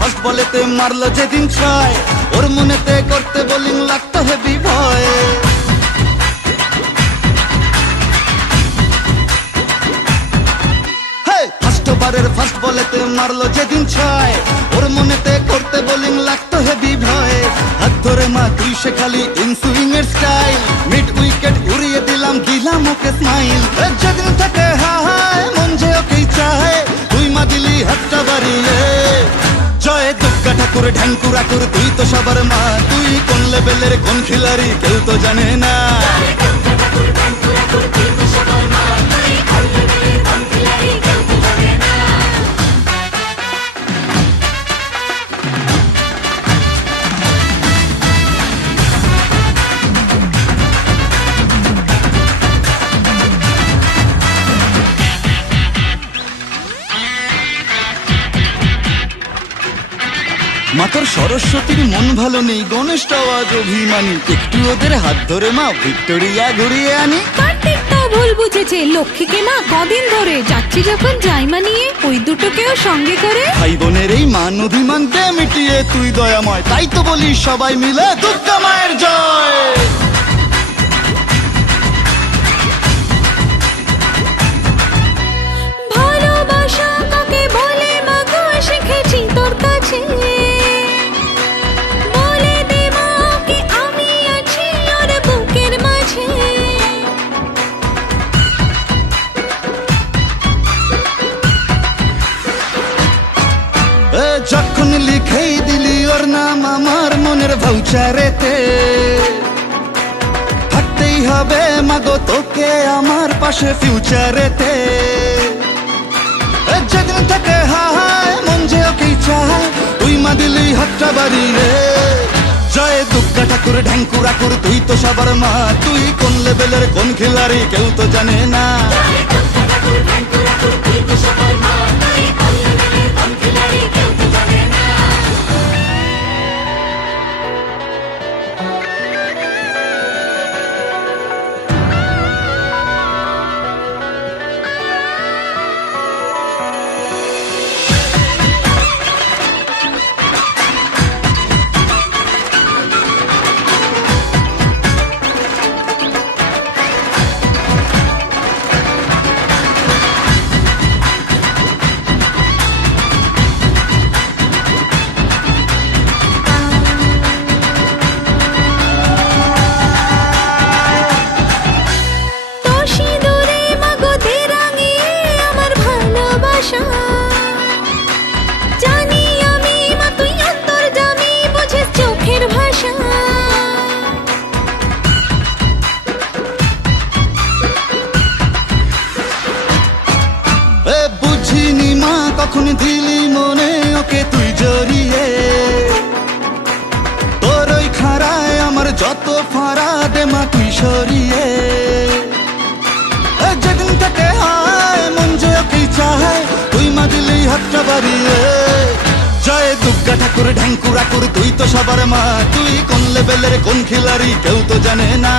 First বলেতে মারলো যেদিন ছয়, ওর মনেতে করতে বোলিং লাগতো হেভি ভয়। ফার্স্ট বলেতে মারলো যেদিন ছয়, ওর মনেতে করতে বোলিং লাগতো হেভি ভয়। হাত ধরে মা তুই সে খালি ইনসুইং এর স্টাইল, মিড উইকেট উড়িয়ে দিলাম ওকে স্মাইল। যেদিন থেকে হায় মন যে ওকেই চায়, তুই মা দিলি হাতটা বাড়িয়ে। জয় দুর্গা ঠাকুর ঢ্যাঙ্কুরা কুর, তুই তো সবার মা, তুই কোন লেভেলের কোন খিলাড়ি কেউ তো জানে না। মাতর সরস্বতীর মন ভালো নেই, গণেশটাও আজ অভিমানী, একটু ওদের হাত ধরে মা ভিক্টোরিয়া ঘুরিয়ে আনি। কার্তিক তো ভুল বুঝেছে, লক্ষ্মীকে মা কদিন ধরে যাচ্ছি যখন জাইমা নিয়ে, ওই দুটোকেও সঙ্গে করে। ভাই বোনের এই মান অভিমানকে মিটিয়ে তুই দয়াময়, তাই তো বলি সবাই মিলে দুর্গা মায়ের জয়। ভালোবাসা কাকে বলে মা গো শিখেছি তোর কাছে, যখন লিখেই দিলি ওর নাম আমার মনের ভাউচারেতে, থাকতেই হবে মাগো তোকে আমার পাশে ফিউচারেতে। যেদিন থেকে হায় মন যে ওকেই চায়, তুই মা দিলি হাতটা বাড়িয়ে। জয় দুর্গা ঠাকুর ঢ্যাঙ্কুরা কুর, তুই তো সবার মা, তুই কোন লেভেলের কোন খিলাড়ি কেউ তো জানে না। জানি আমি মা তুই অন্তর জানি বুঝে চোখের ভাষা, বুঝিনি মা কখন দিলি মনে ওকে তুই জড়িয়ে। তোর ওই খাড়ায় আমার যত ফাড়া দে মা তুই সরিয়ে। যেদিন থেকে হায় মন যে ওকেই চায়, তুই মা দিলি হাতটা বাড়িয়ে। জয় দুর্গা ঠাকুর ঢ্যাঙ্কুরা কুর, তুই তো সবার মা, তুই কোন লেভেলের কোন খিলাড়ি কেউ তো জানে না।